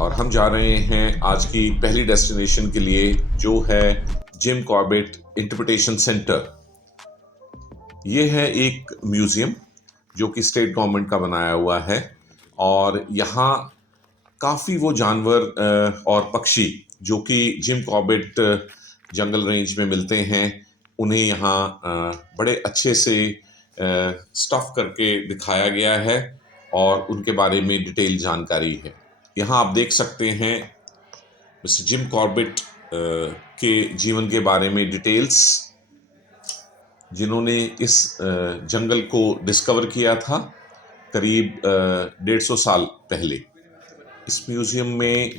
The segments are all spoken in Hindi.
और हम जा रहे हैं आज की पहली डेस्टिनेशन के लिए, जो है जिम कॉर्बेट इंटरप्रिटेशन सेंटर। ये है एक म्यूजियम जो कि स्टेट गवर्नमेंट का बनाया हुआ है, और यहाँ काफ़ी वो जानवर और पक्षी जो कि जिम कॉर्बेट जंगल रेंज में मिलते हैं, उन्हें यहाँ बड़े अच्छे से स्टफ करके दिखाया गया है और उनके बारे में डिटेल जानकारी है। यहाँ आप देख सकते हैं मिस्टर जिम कॉर्बेट के जीवन के बारे में डिटेल्स, जिन्होंने इस जंगल को डिस्कवर किया था करीब 150 साल पहले। इस म्यूज़ियम में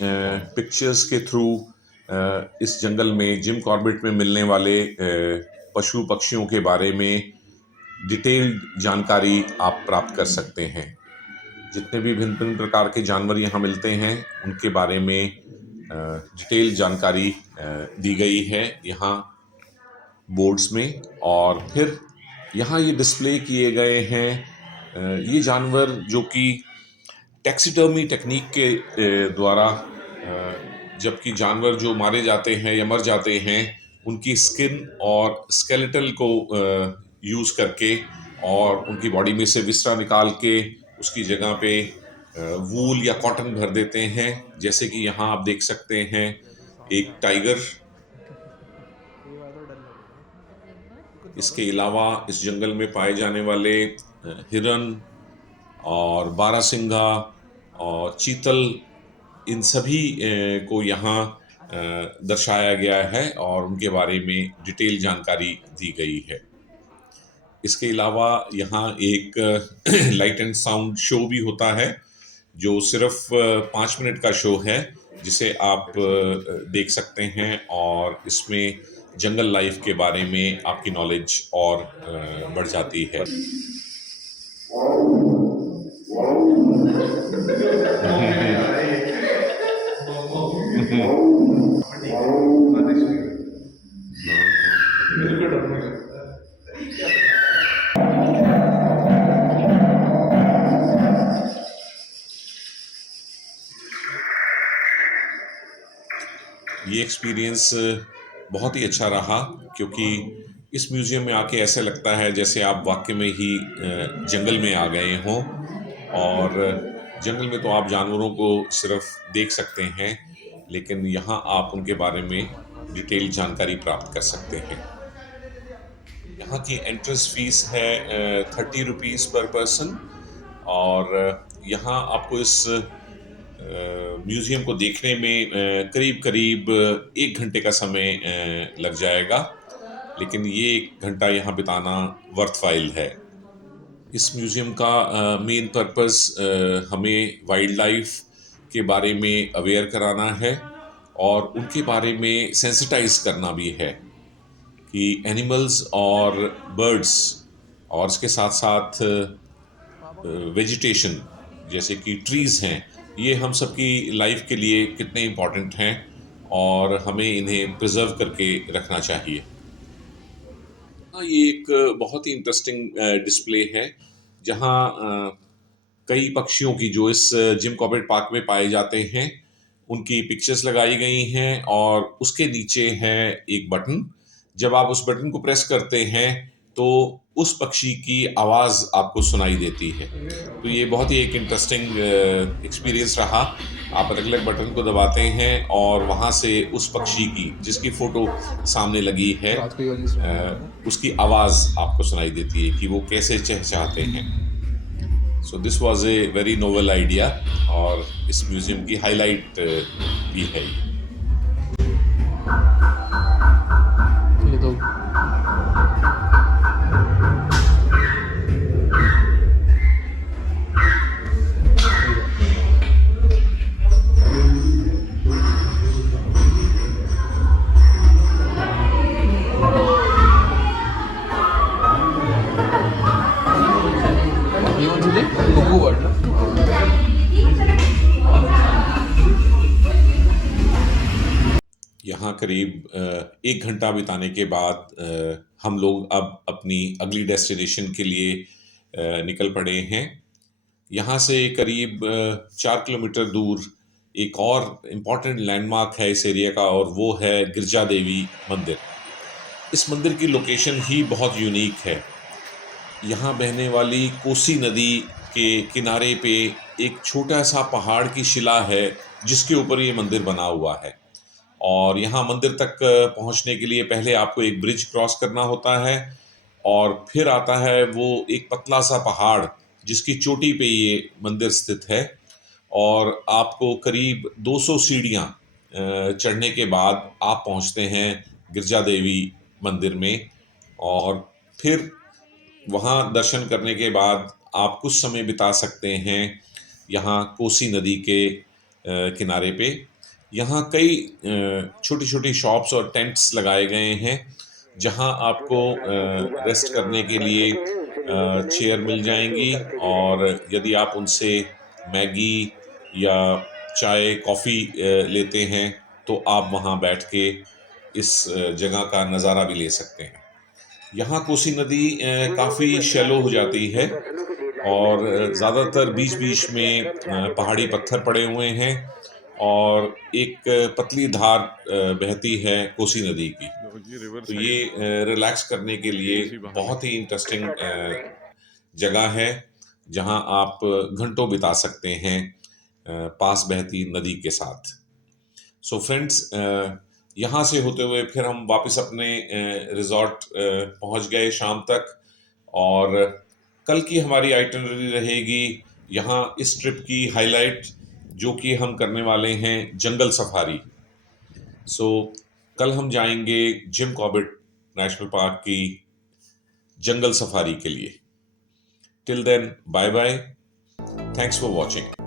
पिक्चर्स के थ्रू इस जंगल में जिम कॉर्बेट में मिलने वाले पशु पक्षियों के बारे में डिटेल्ड जानकारी आप प्राप्त कर सकते हैं। जितने भी भिन्न भिन्न प्रकार के जानवर यहाँ मिलते हैं, उनके बारे में डिटेल जानकारी दी गई है यहाँ बोर्ड्स में। और फिर यहाँ ये डिस्प्ले किए गए हैं ये जानवर जो कि टैक्सीडर्मी टेक्निक के द्वारा, जबकि जानवर जो मारे जाते हैं या मर जाते हैं, उनकी स्किन और स्केलेटल को यूज़ करके और उनकी बॉडी में से विसरा निकाल के उसकी जगह पे वूल या कॉटन भर देते हैं। जैसे कि यहाँ आप देख सकते हैं एक टाइगर। इसके अलावा इस जंगल में पाए जाने वाले हिरन और बारहसिंगा और चीतल, इन सभी को यहाँ दर्शाया गया है और उनके बारे में डिटेल जानकारी दी गई है। इसके अलावा यहाँ एक लाइट एंड साउंड शो भी होता है, जो सिर्फ 5 मिनट का शो है, जिसे आप देख सकते हैं, और इसमें जंगल लाइफ के बारे में आपकी नॉलेज और बढ़ जाती है। ये एक्सपीरियंस बहुत ही अच्छा रहा, क्योंकि इस म्यूज़ियम में आके ऐसे लगता है जैसे आप वाकई में ही जंगल में आ गए हों। और जंगल में तो आप जानवरों को सिर्फ देख सकते हैं, लेकिन यहाँ आप उनके बारे में डिटेल जानकारी प्राप्त कर सकते हैं। यहाँ की एंट्रेंस फीस है 30 रुपीज़ पर पर्सन, और यहाँ आपको इस म्यूज़ियम को देखने में करीब करीब 1 घंटे का समय लग जाएगा, लेकिन ये 1 घंटा यहाँ बिताना वर्थवाइल है। इस म्यूज़ियम का मेन पर्पस हमें वाइल्ड लाइफ के बारे में अवेयर कराना है और उनके बारे में सेंसिटाइज करना भी है कि एनिमल्स और बर्ड्स और इसके साथ साथ वेजिटेशन जैसे कि ट्रीज़ हैं, ये हम सबकी लाइफ के लिए कितने इम्पॉर्टेंट हैं और हमें इन्हें प्रिजर्व करके रखना चाहिए। हाँ, ये एक बहुत ही इंटरेस्टिंग डिस्प्ले है, जहाँ कई पक्षियों की जो इस जिम कॉर्बेट पार्क में पाए जाते हैं, उनकी पिक्चर्स लगाई गई हैं, और उसके नीचे है एक बटन। जब आप उस बटन को प्रेस करते हैं तो उस पक्षी की आवाज़ आपको सुनाई देती है। तो ये बहुत ही एक इंटरेस्टिंग एक्सपीरियंस रहा। आप अलग अलग बटन को दबाते हैं और वहाँ से उस पक्षी की जिसकी फ़ोटो सामने लगी है उसकी आवाज़ आपको सुनाई देती है कि वो कैसे चहचहाते हैं। So this was a very novel idea, और इस म्यूज़ियम की हाईलाइट भी है। ये तो ये कौन सी थी? कुकू बर्ड ना? यहाँ करीब 1 घंटा बिताने के बाद हम लोग अब अपनी अगली डेस्टिनेशन के लिए निकल पड़े हैं। यहाँ से करीब 4 किलोमीटर दूर एक और इम्पॉर्टेंट लैंडमार्क है इस एरिया का, और वो है गिरजा देवी मंदिर। इस मंदिर की लोकेशन ही बहुत यूनिक है। यहाँ बहने वाली कोसी नदी के किनारे पे एक छोटा सा पहाड़ की शिला है, जिसके ऊपर ये मंदिर बना हुआ है। और यहाँ मंदिर तक पहुँचने के लिए पहले आपको एक ब्रिज क्रॉस करना होता है, और फिर आता है वो एक पतला सा पहाड़, जिसकी चोटी पे ये मंदिर स्थित है। और आपको करीब 200 सीढ़ियाँ चढ़ने के बाद आप पहुँचते हैं गिरजा देवी मंदिर में। और फिर वहाँ दर्शन करने के बाद आप कुछ समय बिता सकते हैं यहाँ कोसी नदी के किनारे पे। यहाँ कई छोटी छोटी शॉप्स और टेंट्स लगाए गए हैं, जहाँ आपको रेस्ट करने के लिए चेयर मिल जाएंगी। और यदि आप उनसे मैगी या चाय कॉफ़ी लेते हैं, तो आप वहाँ बैठ के इस जगह का नज़ारा भी ले सकते हैं। यहाँ कोसी नदी काफ़ी शैलो हो जाती है, और ज़्यादातर बीच बीच में पहाड़ी पत्थर पड़े हुए हैं, और एक पतली धार बहती है कोसी नदी की। तो ये रिलैक्स करने के लिए बहुत ही इंटरेस्टिंग जगह है, जहाँ आप घंटों बिता सकते हैं पास बहती नदी के साथ। सो फ्रेंड्स, यहाँ से होते हुए फिर हम वापस अपने रिजॉर्ट पहुँच गए शाम तक। और कल की हमारी आइटनरी रहेगी यहाँ इस ट्रिप की हाईलाइट, जो कि हम करने वाले हैं जंगल सफारी। सो कल हम जाएंगे जिम कॉर्बेट नेशनल पार्क की जंगल सफारी के लिए। Till then, bye bye, thanks for watching.